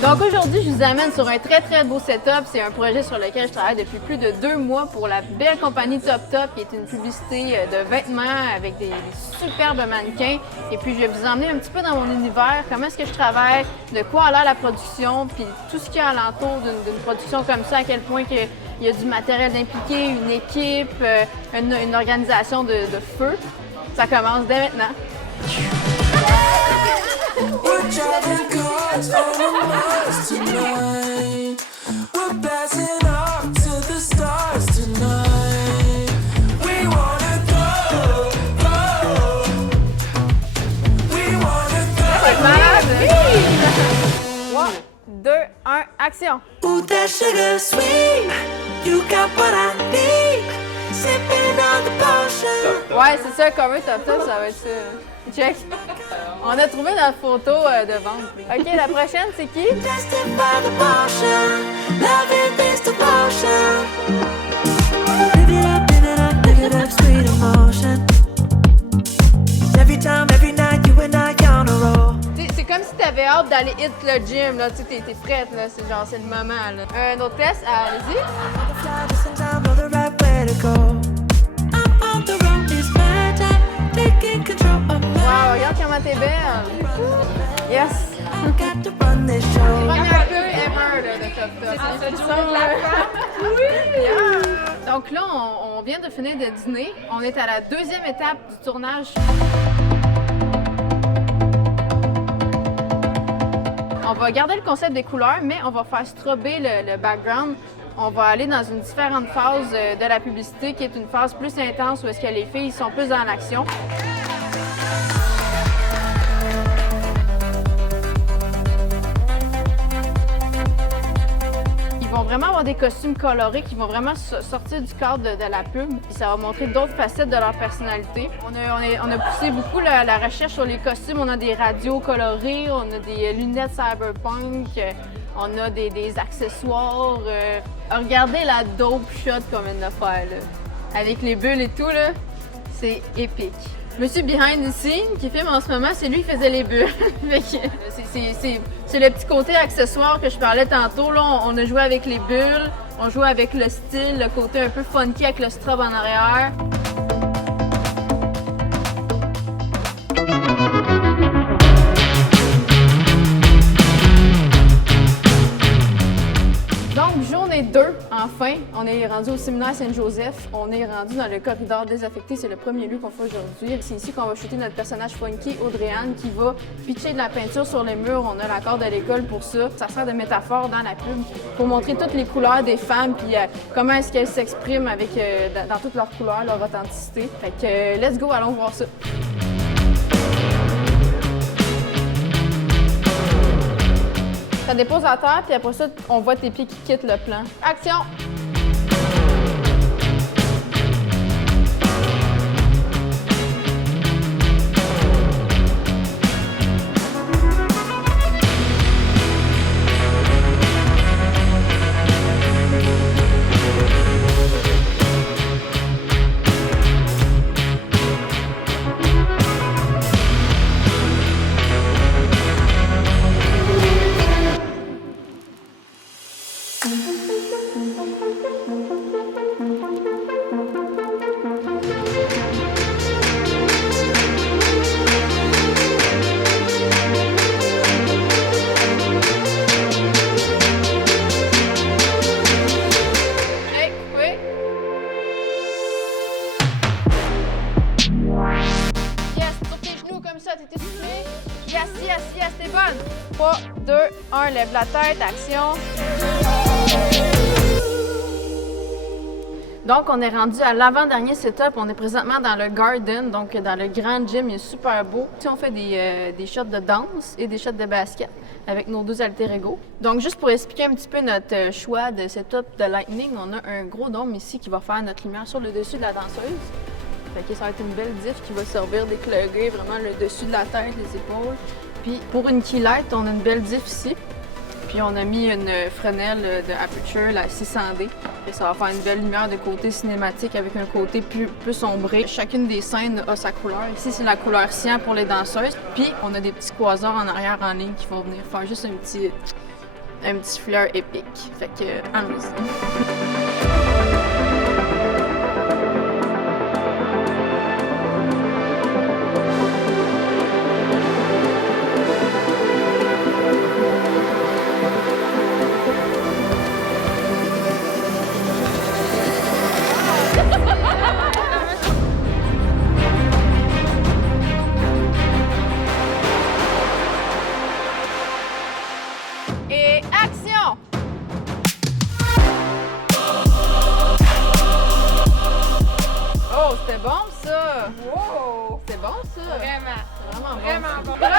Donc aujourd'hui, je vous amène sur un très beau setup. C'est un projet sur lequel je travaille depuis plus de 2 mois pour la belle compagnie Top Top, qui est une publicité de vêtements avec des superbes mannequins. Et puis je vais vous emmener un petit peu dans mon univers, comment est-ce que je travaille, de quoi a l'air la production, puis tout ce qu'il y a alentour d'une production comme ça, à quel point il y a du matériel impliqué, une équipe, une organisation de feu. Ça commence dès maintenant. We're driving cars on Mars tonight. We're passing up to the stars tonight. We wanna go, go. We wanna go. Malade! 3, 2, 1, action! Ooh, that sugar sweet. You got what I need. Sipping on the potion. Ouais, c'est ça, cover Top Top, ça va être ça. Check. On a trouvé notre photo de vente. OK, la prochaine, c'est qui? Justify the potion. Loving this devotion. Live it up, sweet emotion. Every time, every night, you and I on a roll. C'est comme si t'avais hâte d'aller hit le gym, là. Tu sais, t'es prête, là. C'est genre, c'est le moment, là. Un autre test, allez-y. Fly just in time, know the right way to go. I'm on the road, it's my time, taking control of my Wow, regarde comment t'es belle. Yes. I got to run this show. Première pub ever là, de Top Top. C'est ça, oui! Yeah. Donc là, on vient de finir de dîner. On est à la deuxième étape du tournage. On va garder le concept des couleurs, mais on va faire strober le background. On va aller dans une différente phase de la publicité, qui est une phase plus intense, où est-ce que les filles sont plus dans l'action. Ils vont vraiment avoir des costumes colorés qui vont vraiment sortir du cadre de la pub. Puis ça va montrer d'autres facettes de leur personnalité. On a poussé beaucoup la recherche sur les costumes. On a des radios colorées, on a des lunettes cyberpunk, on a des accessoires. Regardez la dope shot qu'on vient de faire, là. Avec les bulles et tout, là, c'est épique. Monsieur Behind the Scene qui filme en ce moment, c'est lui qui faisait les bulles. C'est le petit côté accessoire que je parlais tantôt. Là, on a joué avec les bulles, on joue avec le style, le côté un peu funky avec le strobe en arrière. Donc, journée 2, enfin, on est rendu au séminaire Saint-Joseph. On est rendu dans le corridor désaffecté. C'est le premier lieu qu'on fait aujourd'hui. C'est ici qu'on va shooter notre personnage funky, Audrey-Anne, qui va pitcher de la peinture sur les murs. On a l'accord de l'école pour ça. Ça sert de métaphore dans la pub pour montrer toutes les couleurs des femmes puis comment est-ce qu'elles s'expriment avec, dans toutes leurs couleurs, leur authenticité. Fait que, let's go, allons voir ça. Ça dépose à terre, puis après ça, on voit tes pieds qui quittent le plan. Action! Yes, t'es bonne! 3, 2, 1, lève la tête, action! Donc, on est rendu à l'avant-dernier setup. On est présentement dans le garden, donc dans le grand gym. Il est super beau. Ici, on fait des shots de danse et des shots de basket avec nos 2 alter ego. Donc, juste pour expliquer un petit peu notre choix de setup de lightning, on a un gros dôme ici qui va faire notre lumière sur le dessus de la danseuse. Fait que ça va être une belle diff qui va servir d'éclairer vraiment le dessus de la tête, les épaules. Puis pour une keylight, on a une belle diff ici. Puis on a mis une Fresnel de Aputure, la 600D. Et ça va faire une belle lumière de côté cinématique avec un côté plus sombré. Chacune des scènes a sa couleur. Ici, c'est la couleur cyan pour les danseuses. Puis on a des petits quasars en arrière en ligne qui vont venir faire juste un petit flair épique. Fait que, allons-y. Et action! Oh, c'était bon ça! Wow! C'était bon ça! Vraiment, Vraiment bon. vraiment bon. Bravo!